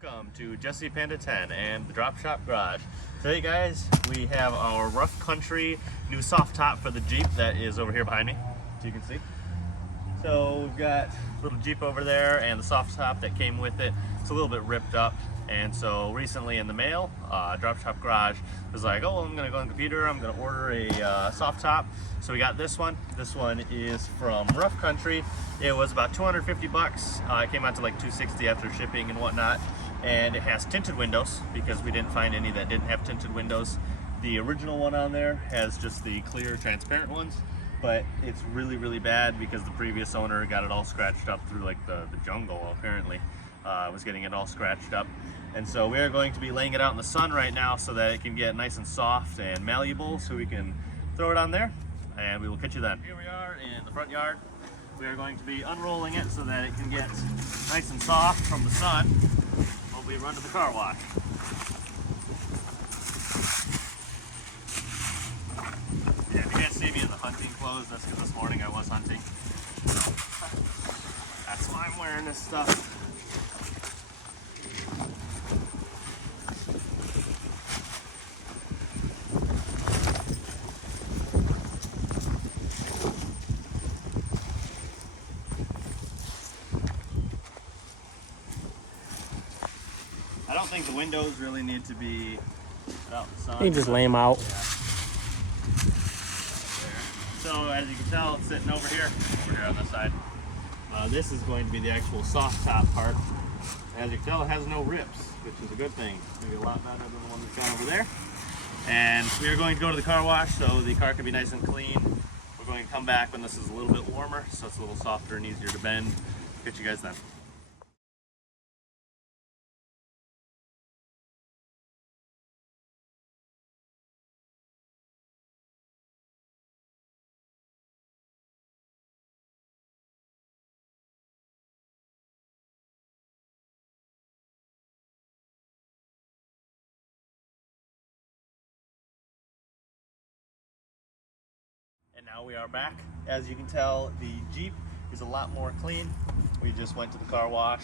Welcome to Jesse Panda 10 and the Drop Shop Garage. Today guys, we have our rough country new soft top for the Jeep that is over here behind me, as you can see. So we've got a little Jeep over there and the soft top that came with it. It's a little bit ripped up, and so recently in the mail, Drop Shop Garage was like, oh, I'm gonna go on the computer, I'm gonna order a soft top. So we got this one. This one is from Rough Country. It was about 250 bucks. It came out to like 260 after shipping and whatnot. And it has tinted windows because we didn't find any that didn't have tinted windows. The original one on there has just the clear transparent ones, but it's really, really bad because the previous owner got it all scratched up through like the jungle apparently. Was getting it all scratched up. And so we are going to be laying it out in the sun right now so that it can get nice and soft and malleable so we can throw it on there, and we will catch you then. Here we are in the front yard. We are going to be unrolling it so that it can get nice and soft from the sun while we run to the car wash. Yeah, if you guys see me in the hunting clothes, that's because this morning I was hunting. So that's why I'm wearing this stuff. I don't think the windows really need to be out in the sun. You can just lay them out. Yeah. So as you can tell, it's sitting over here on this side. This is going to be the actual soft top part. As you can tell, it has no rips, which is a good thing. Maybe a lot better than the one that's got over there. And we are going to go to the car wash so the car can be nice and clean. We're going to come back when this is a little bit warmer, so it's a little softer and easier to bend. Get you guys then. And now we are back. As you can tell, the Jeep is a lot more clean. We just went to the car wash,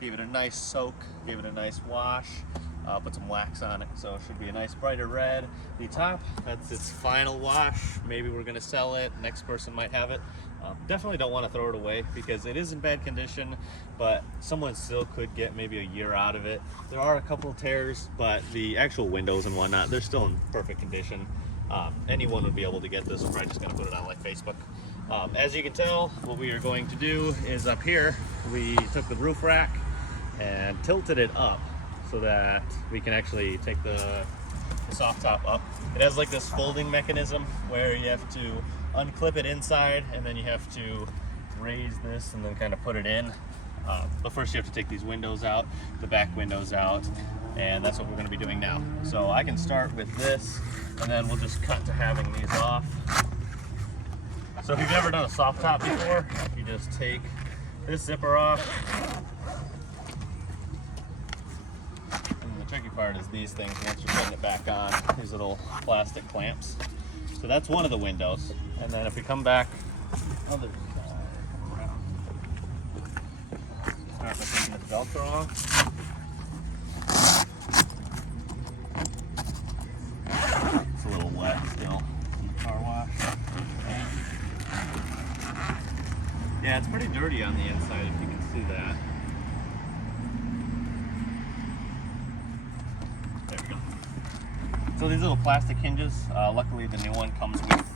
gave it a nice soak, gave it a nice wash, put some wax on it, so it should be a nice brighter red. The top, that's its final wash. Maybe we're gonna sell it, next person might have it. Definitely don't want to throw it away because it is in bad condition, but someone still could get maybe a year out of it. There are a couple of tears, but the actual windows and whatnot, they're still in perfect condition. Anyone would be able to get this. We're probably just going to put it on like Facebook. As you can tell, what we are going to do is up here, we took the roof rack and tilted it up so that we can actually take the soft top up. It has like this folding mechanism where you have to unclip it inside and then you have to raise this and then kind of put it in. But first you have to take these windows out, the back windows out, and that's what we're going to be doing now. So I can start with this, and then we'll just cut to having these off. So if you've never done a soft top before, you just take this zipper off. And the tricky part is these things, once you're putting it back on, these little plastic clamps. So that's one of the windows. And then if we come back, other side, start by taking the Velcro off. It's a little wet still in the car wash. Yeah, it's pretty dirty on the inside if you can see that. There we go. So these little plastic hinges, luckily the new one comes with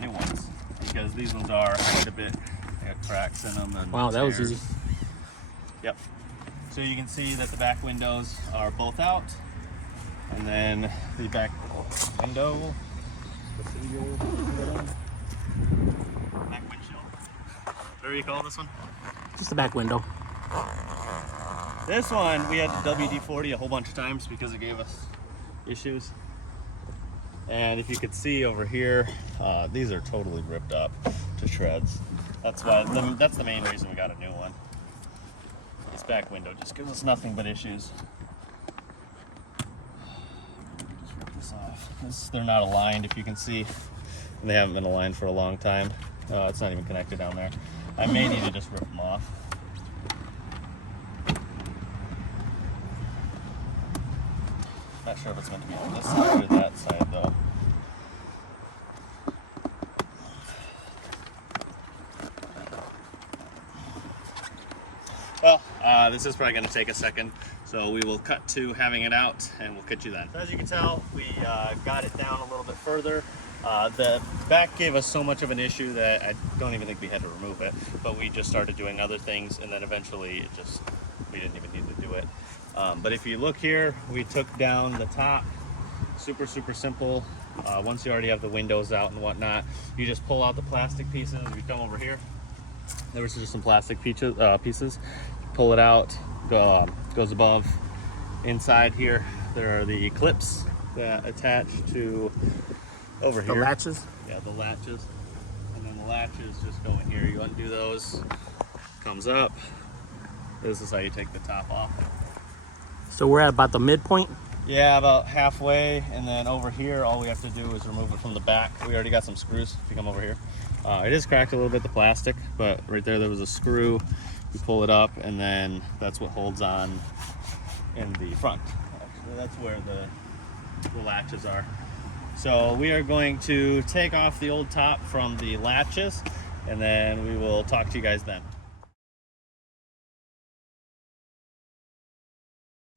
new ones because these ones are quite a bit, they got cracks in them. And wow, that was easy. Yep. So you can see that the back windows are both out, and then the back window, back windshield. What do you call this one? Just the back window. This one we had to WD-40 a whole bunch of times because it gave us issues. And if you could see over here, these are totally ripped up to shreds. That's why. That's the main reason we got a new one. This back window just gives us nothing but issues. Just rip this off. They're not aligned, if you can see. They haven't been aligned for a long time. It's not even connected down there. I may need to just rip them off. Not sure if it's meant to be on this side or that side though. Well, this is probably going to take a second, so we will cut to having it out and we'll catch you then. So as you can tell, we got it down a little bit further. The back gave us so much of an issue that I don't even think we had to remove it, but we just started doing other things, and then eventually we didn't even need to do it. But if you look here, we took down the top. Super simple. Once you already have the windows out and whatnot, you just pull out the plastic pieces. You come over here. There was just some plastic pieces. Pull it out, goes above. Inside here, there are the clips that attach to over here. The latches? Yeah, the latches. And then the latches just go in here. You undo those, comes up. This is how you take the top off. So we're at about the midpoint? Yeah, about halfway. And then over here, all we have to do is remove it from the back. We already got some screws if you come over here. It is cracked a little bit, the plastic, but right there was a screw. You pull it up, and then that's what holds on in the front. Actually, that's where the latches are. So we are going to take off the old top from the latches, and then we will talk to you guys then.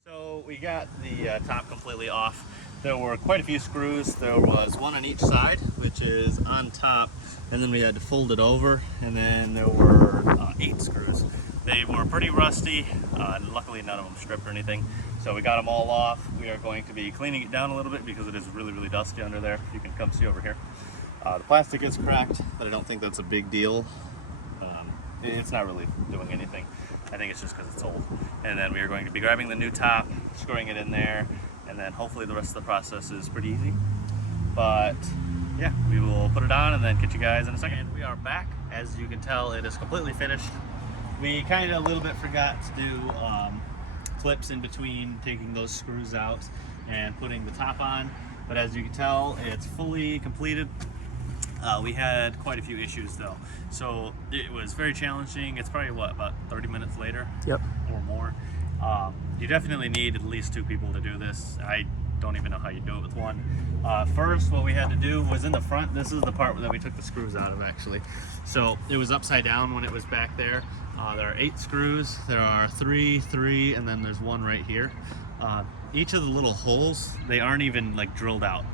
So we got the top completely off. There were quite a few screws. There was one on each side, which is on top, and then we had to fold it over, and then there were 8 screws. They were pretty rusty. Luckily none of them stripped or anything, so we got them all off. We are going to be cleaning it down a little bit because it is really dusty under there. You can come see over here. The plastic is cracked, but I don't think that's a big deal. It's not really doing anything. I think it's just because it's old. And then we are going to be grabbing the new top, screwing it in there, and then hopefully the rest of the process is pretty easy. But yeah, we will put it on and then catch you guys in a second. And we are back. As you can tell, it is completely finished. We kind of a little bit forgot to do clips in between taking those screws out and putting the top on, but as you can tell, it's fully completed. We had quite a few issues though, so it was very challenging. It's probably what, about 30 minutes later? Yep. Or more. You definitely need at least 2 people to do this. I don't even know how you do it with one. First, what we had to do was in the front. This is the part that we took the screws out of actually. So it was upside down when it was back there. There are 8 screws. There are 3, and then there's 1 right here. Each of the little holes, they aren't even like drilled out.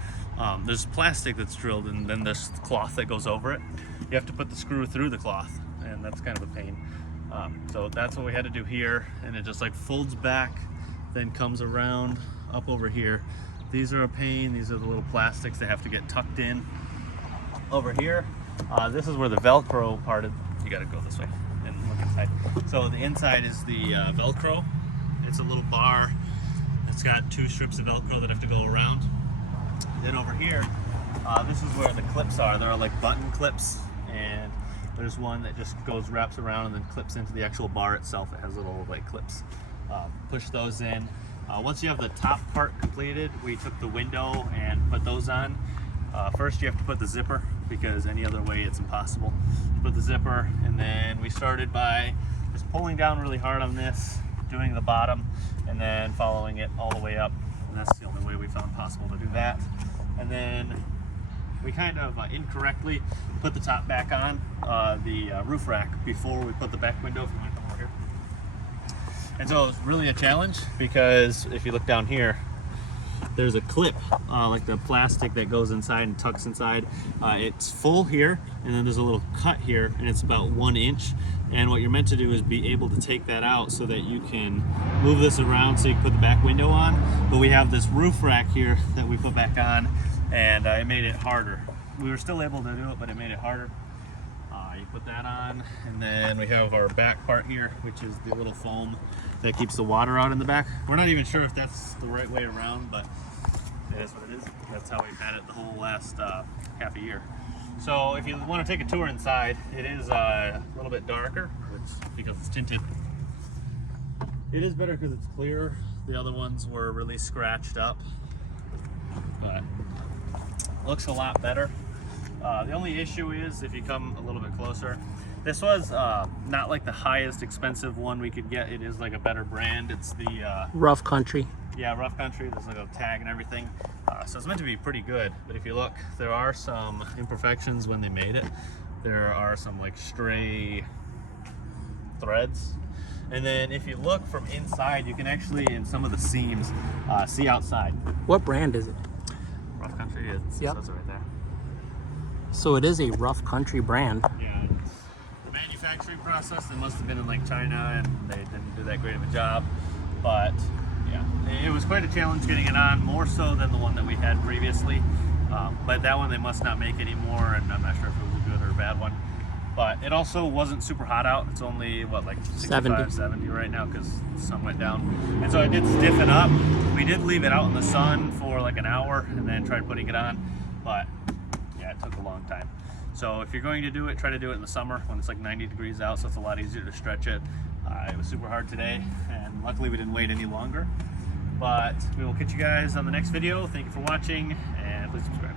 There's plastic that's drilled, and then there's cloth that goes over it. You have to put the screw through the cloth, and that's kind of a pain. So that's what we had to do here, and it just like folds back, then comes around up over here. These are a pain. These are the little plastics that have to get tucked in. Over here, this is where the Velcro parted. You gotta go this way and look inside. So the inside is the Velcro. It's a little bar. It's got 2 strips of Velcro that have to go around. Then over here, this is where the clips are. There are like button clips, and there's one that just wraps around and then clips into the actual bar itself. It has little like clips. Push those in. Once you have the top part completed, we took the window and put those on. First you have to put the zipper, because any other way it's impossible. Put the zipper, and then we started by just pulling down really hard on this, doing the bottom, and then following it all the way up. And that's the only way we found possible to do that. And then we kind of incorrectly put the top back on the roof rack before we put the back window. If you want to come over here. And so it was really a challenge, because if you look down here, there's a clip, like the plastic that goes inside and tucks inside. It's full here, and then there's a little cut here, and it's about 1 inch. And what you're meant to do is be able to take that out so that you can move this around so you can put the back window on. But we have this roof rack here that we put back on, and it made it harder. We were still able to do it, but it made it harder. You put that on, and then we have our back part here, which is the little foam that keeps the water out in the back. We're not even sure if that's the right way around, but it is what it is. That's how we've had it the whole last half a year. So if you want to take a tour inside, it is a little bit darker, because it's tinted. It is better because it's clear. The other ones were really scratched up, but looks a lot better. The only issue is if you come a little bit closer, this was not like the highest expensive one we could get. It is like a better brand. It's the Rough Country. Yeah, rough country. There's like a tag and everything. So it's meant to be pretty good. But if you look, there are some imperfections when they made it. There are some like stray threads. And then if you look from inside, you can actually, in some of the seams, see outside. What brand is it? Rough country, it says it right there. So it is a rough country brand. Yeah, it's the manufacturing process, they must have been in like China and they didn't do that great of a job. But yeah, it was quite a challenge getting it on, more so than the one that we had previously. But that one they must not make anymore, and I'm not sure if it was a good or a bad one. But it also wasn't super hot out. It's only, what, like 65, 70 right now because the sun went down. And so it did stiffen up. We did leave it out in the sun for like an hour and then tried putting it on. But yeah, it took a long time. So if you're going to do it, try to do it in the summer when it's like 90 degrees out, so it's a lot easier to stretch it. It was super hard today, and luckily we didn't wait any longer. But we will catch you guys on the next video. Thank you for watching, and please subscribe.